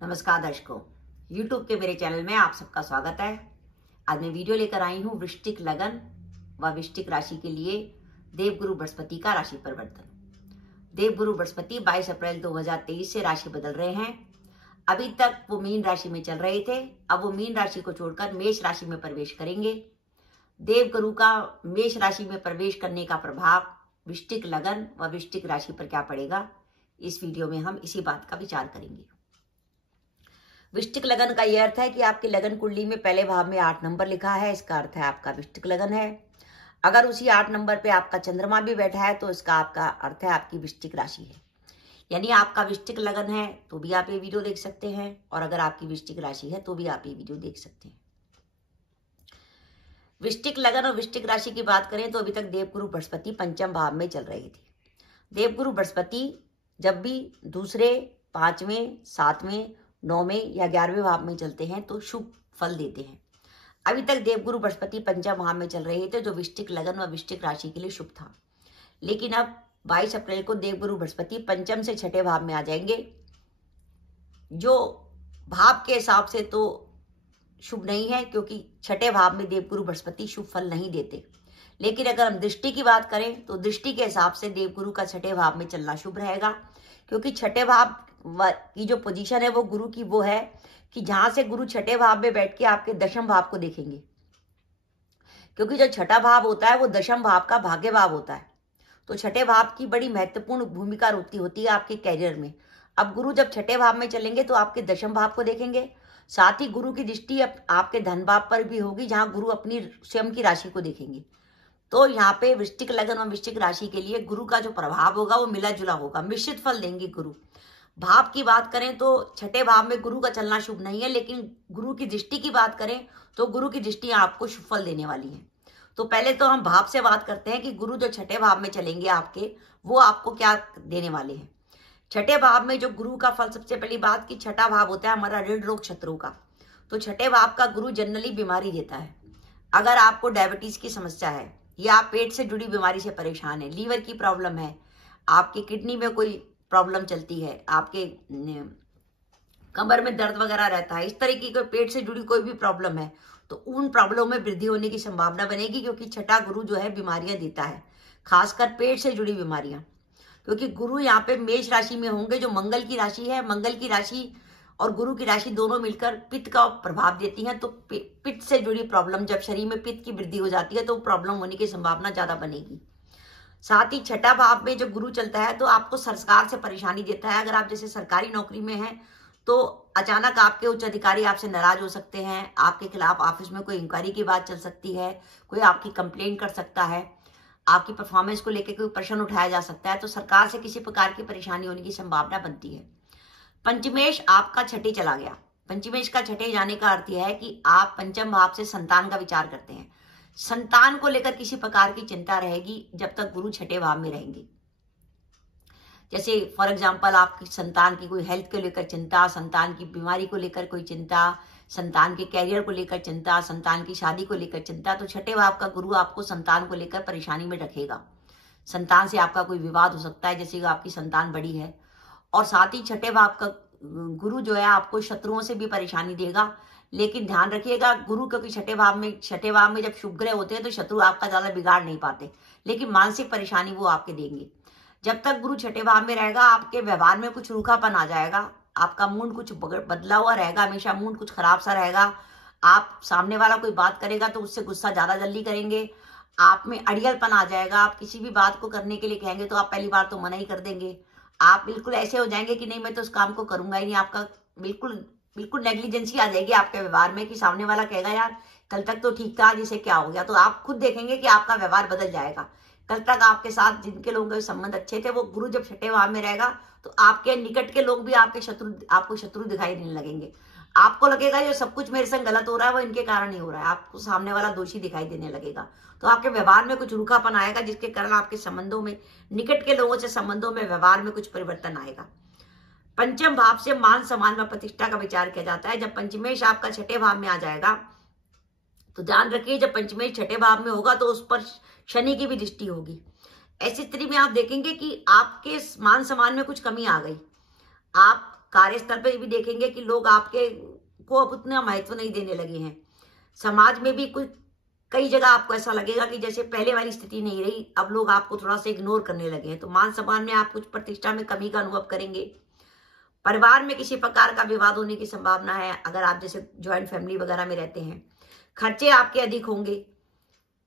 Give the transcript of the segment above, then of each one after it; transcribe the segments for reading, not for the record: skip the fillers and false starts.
नमस्कार दर्शकों, YouTube के मेरे चैनल में आप सबका स्वागत है। आज मैं वीडियो लेकर आई हूँ वृश्चिक लगन व वृश्चिक राशि के लिए देवगुरु बृहस्पति का राशि परिवर्तन। देवगुरु बृहस्पति 22 अप्रैल 2023 से राशि बदल रहे हैं। अभी तक वो मीन राशि में चल रहे थे, अब वो मीन राशि को छोड़कर मेष राशि में प्रवेश करेंगे। देवगुरु का मेष राशि में प्रवेश करने का प्रभाव वृश्चिक लगन व वृश्चिक राशि पर क्या पड़ेगा, इस वीडियो में हम इसी बात का विचार करेंगे। वृश्चिक लगन का यह अर्थ है कि आपकी लगन कुंडली में पहले भाव में 8 नंबर लिखा है, इसका अर्थ है आपका वृश्चिक लगन है। अगर उसी 8 नंबर पे आपका चंद्रमा भी बैठा है तो इसका आपका अर्थ है आपकी वृश्चिक राशि है। यानी आपका वृश्चिक लगन है तो भी आप ये वीडियो देख सकते हैं, और अगर आपकी वृश्चिक राशि है तो भी आप ये वीडियो देख सकते हैं। वृश्चिक लगन और वृश्चिक राशि की बात करें तो अभी तक देवगुरु बृहस्पति पंचम भाव में चल रही थी। देवगुरु बृहस्पति जब भी दूसरे, 5वें, 7वें, 9वें या 11वें भाव में चलते हैं तो शुभ फल देते हैं। अभी तक देवगुरु बृहस्पति पंचम भाव में चल रहे थे जो वृश्चिक लगन व वृश्चिक राशि के लिए शुभ था। लेकिन अब 22 अप्रैल को देवगुरु बृहस्पति पंचम से छठे भाव में आ जाएंगे, जो भाव के हिसाब से तो शुभ नहीं है, क्योंकि छठे भाव में देवगुरु बृहस्पति शुभ फल नहीं देते। लेकिन अगर हम दृष्टि की बात करें तो दृष्टि के हिसाब से देवगुरु का छठे भाव में चलना शुभ रहेगा, क्योंकि छठे भाव की जो पोजीशन है वो गुरु की वो है कि जहां से गुरु छठे भाव में बैठ के आपके दशम भाव को देखेंगे, क्योंकि जो छठा भाव होता है वो दशम भाव का भाग्य भाव होता है। तो छठे भाव की बड़ी महत्वपूर्ण भूमिका होती है आपके कैरियर में। अब गुरु जब छठे भाव में चलेंगे तो आपके दशम भाव को देखेंगे, साथ ही गुरु की दृष्टि आपके धन भाव पर भी होगी, जहां गुरु अपनी स्वयं की राशि को देखेंगे। तो यहाँ पे वृश्चिक लगन और वृश्चिक राशि के लिए गुरु का जो प्रभाव होगा वो मिला जुला होगा, मिश्रित फल देंगे गुरु। भाव की बात करें तो छठे भाव में गुरु का चलना शुभ नहीं है, लेकिन गुरु की दृष्टि की बात करें तो गुरु की दृष्टि आपको शुभ फल देने वाली है। तो पहले तो हम भाव से बात करते हैं कि गुरु जो छठे भाव में चलेंगे आपके, वो आपको क्या देने वाले हैं। छठे भाव में जो गुरु का फल, सबसे पहली बात कि छठा भाव होता है हमारा ऋण रोग शत्रु का। तो छठे भाव का गुरु जनरली बीमारी देता है। अगर आपको डायबिटीज की समस्या है या आप पेट से जुड़ी बीमारी से परेशान है, लीवर की प्रॉब्लम है, आपकी किडनी में कोई प्रॉब्लम चलती है, आपके कमर में दर्द वगैरह रहता है, इस तरीके की पेट से जुड़ी कोई भी प्रॉब्लम है, तो उन प्रॉब्लम में वृद्धि होने की संभावना बनेगी, क्योंकि छठा गुरु जो है बीमारियां देता है, खासकर पेट से जुड़ी बीमारियां। क्योंकि गुरु यहाँ पे मेष राशि में होंगे, जो मंगल की राशि है। मंगल की राशि और गुरु की राशि दोनों मिलकर पित्त का प्रभाव देती हैं। तो पित्त से जुड़ी प्रॉब्लम, जब शरीर में पित्त की वृद्धि हो जाती है तो प्रॉब्लम होने की संभावना ज्यादा बनेगी। साथ ही छठा भाव में जो गुरु चलता है तो आपको सरकार से परेशानी देता है। अगर आप जैसे सरकारी नौकरी में हैं तो अचानक आपके उच्च अधिकारी आपसे नाराज हो सकते हैं, आपके खिलाफ ऑफिस में कोई इंक्वायरी की बात चल सकती है, कोई आपकी कंप्लेन कर सकता है, आपकी परफॉर्मेंस को लेकर कोई प्रश्न उठाया जा सकता है। तो सरकार से किसी प्रकार की परेशानी होने की संभावना बनती है। पंचमेश आपका छठे चला गया। पंचमेश का छठे जाने का अर्थ यह है कि आप पंचम भाव से संतान का विचार करते हैं। संतान को लेकर किसी प्रकार की चिंता रहेगी जब तक गुरु छठे भाव में रहेंगे। जैसे फॉर एग्जांपल आपकी संतान की कोई हेल्थ को लेकर चिंता, संतान की बीमारी को लेकर कोई चिंता, संतान के कैरियर को लेकर चिंता, संतान की शादी को लेकर चिंता, तो छठे भाव का गुरु आपको संतान को लेकर परेशानी में रखेगा। संतान से आपका कोई विवाद हो सकता है, जैसे आपकी संतान बड़ी है। और साथ ही छठे भाव का गुरु जो है आपको शत्रुओं से भी परेशानी देगा। लेकिन ध्यान रखिएगा, गुरु क्योंकि छठे भाव में जब शुभ ग्रह होते हैं तो शत्रु आपका ज्यादा बिगाड़ नहीं पाते, लेकिन मानसिक परेशानी वो आपके देंगे। जब तक गुरु छठे भाव में रहेगा आपके व्यवहार में कुछ रूखापन आ जाएगा, आपका मूड कुछ बदला हुआ रहेगा, हमेशा मूड कुछ खराब सा रहेगा। आप सामने वाला कोई बात करेगा तो उससे गुस्सा ज्यादा जल्दी करेंगे, आप में अड़ियलपन आ जाएगा। आप किसी भी बात को करने के लिए कहेंगे तो आप पहली बार तो मना ही कर देंगे। आप बिल्कुल ऐसे हो जाएंगे कि नहीं, मैं तो उस काम को करूंगा ही नहीं। आपका बिल्कुल नेग्लिजेंसी आ जाएगी आपके व्यवहार में, कि सामने वाला कहेगा यार कल तक तो ठीक था, जिसे क्या हो गया। तो आप खुद देखेंगे कि आपका व्यवहार बदल जाएगा। कल तक आपके साथ जिनके लोगों के संबंध अच्छे थे, वो गुरु जब छठे भाव में रहेगा तो आपके निकट के लोग भी आपको शत्रु दिखाई देने लगेंगे। आपको लगेगा ये सब कुछ मेरे संग गलत हो रहा है, वो इनके कारण ही हो रहा है। आपको सामने वाला दोषी दिखाई देने लगेगा। तो आपके व्यवहार में कुछ रूखापन आएगा, जिसके कारण आपके संबंधों में, निकट के लोगों से संबंधों में, व्यवहार में कुछ परिवर्तन आएगा। पंचम भाव से मान सम्मान व प्रतिष्ठा का विचार किया जाता है। जब पंचमेश आपका छठे भाव में आ जाएगा तो ध्यान रखिए, जब पंचमेश छठे भाव में होगा तो उस पर शनि की भी दृष्टि होगी। ऐसी स्थिति में आप देखेंगे कि आपके मान सम्मान में कुछ कमी आ गई। आप कार्यस्थल पे भी देखेंगे कि लोग आपके को अब उतना महत्व नहीं देने लगे हैं। समाज में भी कुछ कई जगह आपको ऐसा लगेगा कि जैसे पहले वाली स्थिति नहीं रही, अब लोग आपको थोड़ा सा इग्नोर करने लगे हैं। तो मान सम्मान में आप कुछ प्रतिष्ठा में कमी का अनुभव करेंगे। परिवार में किसी प्रकार का विवाद होने की संभावना है, अगर आप जैसे ज्वाइंट फैमिली वगैरह में रहते हैं। खर्चे आपके अधिक होंगे,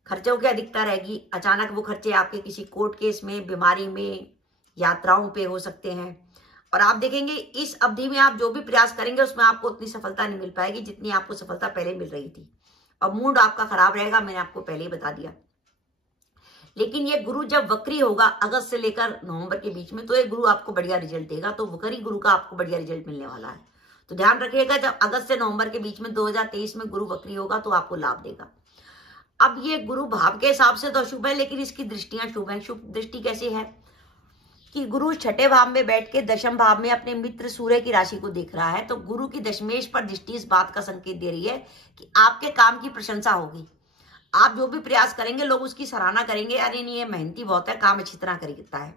खर्चों की अधिकता रहेगी। अचानक वो खर्चे आपके किसी कोर्ट केस में, बीमारी में, यात्राओं पे हो सकते हैं। और आप देखेंगे इस अवधि में आप जो भी प्रयास करेंगे उसमें आपको उतनी सफलता नहीं मिल पाएगी जितनी आपको सफलता पहले मिल रही थी। और मूड आपका खराब रहेगा, मैंने आपको पहले ही बता दिया। लेकिन ये गुरु जब वक्री होगा अगस्त से लेकर नवंबर के बीच में, तो ये गुरु आपको बढ़िया रिजल्ट देगा। तो वक्री गुरु का आपको बढ़िया रिजल्ट मिलने वाला है। तो ध्यान रखिएगा, जब अगस्त से नवंबर के बीच में 2023 में गुरु वक्री होगा तो आपको लाभ देगा। अब ये गुरु भाव के हिसाब से तो अशुभ है, लेकिन इसकी दृष्टियां शुभ है। शुभ दृष्टि कैसे है कि गुरु छठे भाव में बैठ के दशम भाव में अपने मित्र सूर्य की राशि को देख रहा है। तो गुरु की दशमेश पर दृष्टि इस बात का संकेत दे रही है कि आपके काम की प्रशंसा होगी। आप जो भी प्रयास करेंगे लोग उसकी सराहना करेंगे, अरे नहीं ये मेहनती बहुत है, काम अच्छी तरह करता है।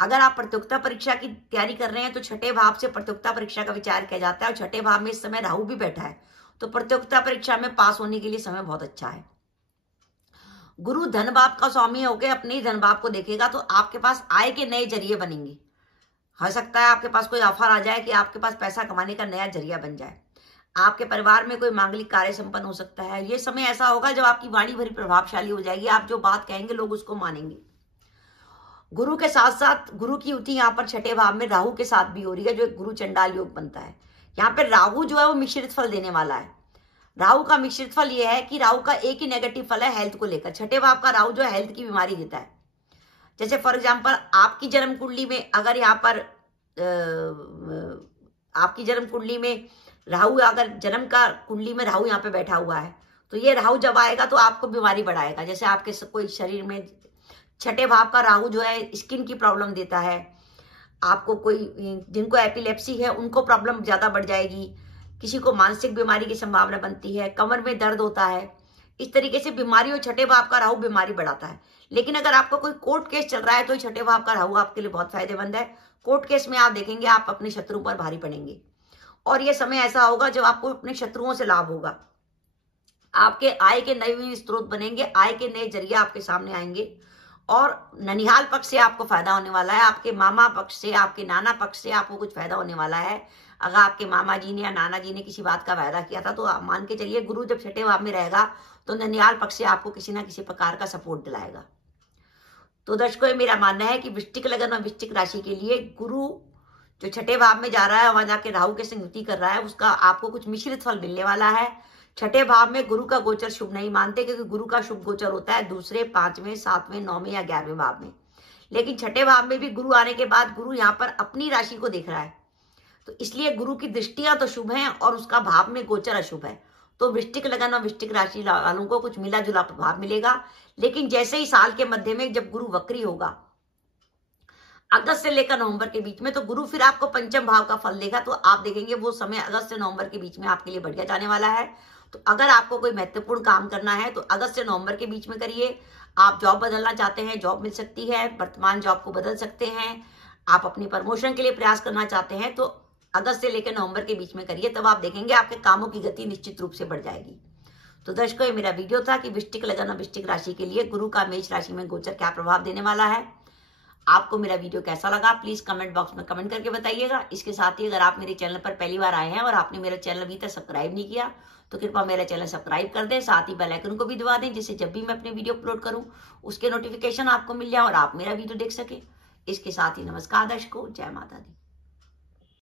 अगर आप प्रतियोगिता परीक्षा की तैयारी कर रहे हैं तो छठे भाव से प्रतियोगिता परीक्षा का विचार किया जाता है। और छठे भाव में इस समय राहु भी बैठा है, तो प्रतियोगिता परीक्षा में पास होने के लिए समय बहुत अच्छा है। गुरु धन भाव का स्वामी होकर अपने ही धन भाव को देखेगा, तो आपके पास आय के नए जरिए बनेंगे। हो सकता है आपके पास कोई ऑफर आ जाए कि आपके पास पैसा कमाने का नया जरिया बन जाए। आपके परिवार में कोई मांगलिक कार्य संपन्न हो सकता है। ये समय ऐसा होगा जब आपकी वाणी भरी प्रभावशाली हो जाएगी, आप जो बात कहेंगे लोग उसको मानेंगे। गुरु के साथ साथ गुरु की युति यहाँ पर छठे भाव में राहु के साथ भी हो रही है, जो एक गुरु चंडाल योग बनता है। यहाँ पे राहु जो है वो मिश्रित फल देने वाला है। राहु का मिश्रित फल यह है कि राहु का एक ही नेगेटिव फल है हेल्थ को लेकर। छठे भाव का राहु जो है हेल्थ की बीमारी देता है। जैसे फॉर एग्जांपल आपकी जन्म कुंडली में अगर यहाँ पर आपकी जन्म कुंडली में राहु, अगर जन्म का कुंडली में राहु यहाँ पे बैठा हुआ है, तो ये राहु जब आएगा तो आपको बीमारी बढ़ाएगा। जैसे आपके कोई शरीर में छठे भाव का राहु जो है स्किन की प्रॉब्लम देता है। आपको कोई जिनको एपिलेप्सी है उनको प्रॉब्लम ज्यादा बढ़ जाएगी। किसी को मानसिक बीमारी की संभावना बनती है, कमर में दर्द होता है। इस तरीके से बीमारियों छठे भाव का राहु बीमारी बढ़ाता है। लेकिन अगर आपका कोई कोर्ट केस चल रहा है तो छठे भाव का राहु आपके लिए बहुत फायदेमंद है। कोर्ट केस में आप देखेंगे आप अपने शत्रु पर भारी पड़ेंगे। और यह समय ऐसा होगा जब आपको अपने शत्रुओं से लाभ होगा। आपके आय के नए स्रोत बनेंगे, आय के नए जरिए आपके सामने आएंगे। और ननिहाल पक्ष से आपको फायदा होने वाला है। आपके मामा पक्ष से, आपके नाना पक्ष से आपको कुछ फायदा होने वाला है। अगर आपके मामा जी ने या नाना जी ने किसी बात का वायदा किया था तो आप मान के चलिए गुरु जब छठे भाव में रहेगा तो ननिहाल पक्ष से आपको किसी ना किसी प्रकार का सपोर्ट दिलाएगा। तो दर्शकों, मेरा मानना है कि वृश्चिक लगन और वृश्चिक राशि के लिए गुरु जो छठे भाव में जा रहा है, वहां जाके राहु के संग युति कर रहा है, उसका आपको कुछ मिश्रित फल मिलने वाला है। छठे भाव में गुरु का गोचर शुभ नहीं मानते, क्योंकि गुरु का शुभ गोचर होता है दूसरे, 5वें, 7वें, 9वें या 11वें भाव में। लेकिन छठे भाव में भी गुरु आने के बाद गुरु यहाँ पर अपनी राशि को देख रहा है, तो इसलिए गुरु की दृष्टियां तो शुभ हैं और उसका भाव में गोचर अशुभ है। तो वृश्चिक लगन और वृश्चिक राशि वालों को कुछ मिला जुला प्रभाव मिलेगा। लेकिन जैसे ही साल के मध्य में जब गुरु वक्री होगा अगस्त से लेकर नवंबर के बीच में, तो गुरु फिर आपको पंचम भाव का फल देगा। तो आप देखेंगे वो समय अगस्त से नवंबर के बीच में आपके लिए बढ़िया जाने वाला है। तो अगर आपको कोई महत्वपूर्ण काम करना है तो अगस्त से नवंबर के बीच में करिए। आप जॉब बदलना चाहते हैं, जॉब मिल सकती है, वर्तमान जॉब को बदल सकते हैं। आप अपनी प्रमोशन के लिए प्रयास करना चाहते हैं तो अगस्त से लेकर नवंबर के बीच में करिए, तब आप देखेंगे आपके कामों की गति निश्चित रूप से बढ़ जाएगी। तो दर्शकों, ये मेरा वीडियो था कि वृश्चिक लगन और वृश्चिक राशि के लिए गुरु का मेष राशि में गोचर क्या प्रभाव देने वाला है। आपको मेरा वीडियो कैसा लगा प्लीज कमेंट बॉक्स में कमेंट करके बताइएगा। इसके साथ ही अगर आप मेरे चैनल पर पहली बार आए हैं और आपने मेरा चैनल अभी तक सब्सक्राइब नहीं किया तो कृपया मेरा चैनल सब्सक्राइब कर दें, साथ ही बेल आइकन को भी दबा दें, जिससे जब भी मैं अपने वीडियो अपलोड करूं उसके नोटिफिकेशन आपको मिल जाए और आप मेरा वीडियो देख सके। इसके साथ ही नमस्कार दर्शकों, जय माता दी।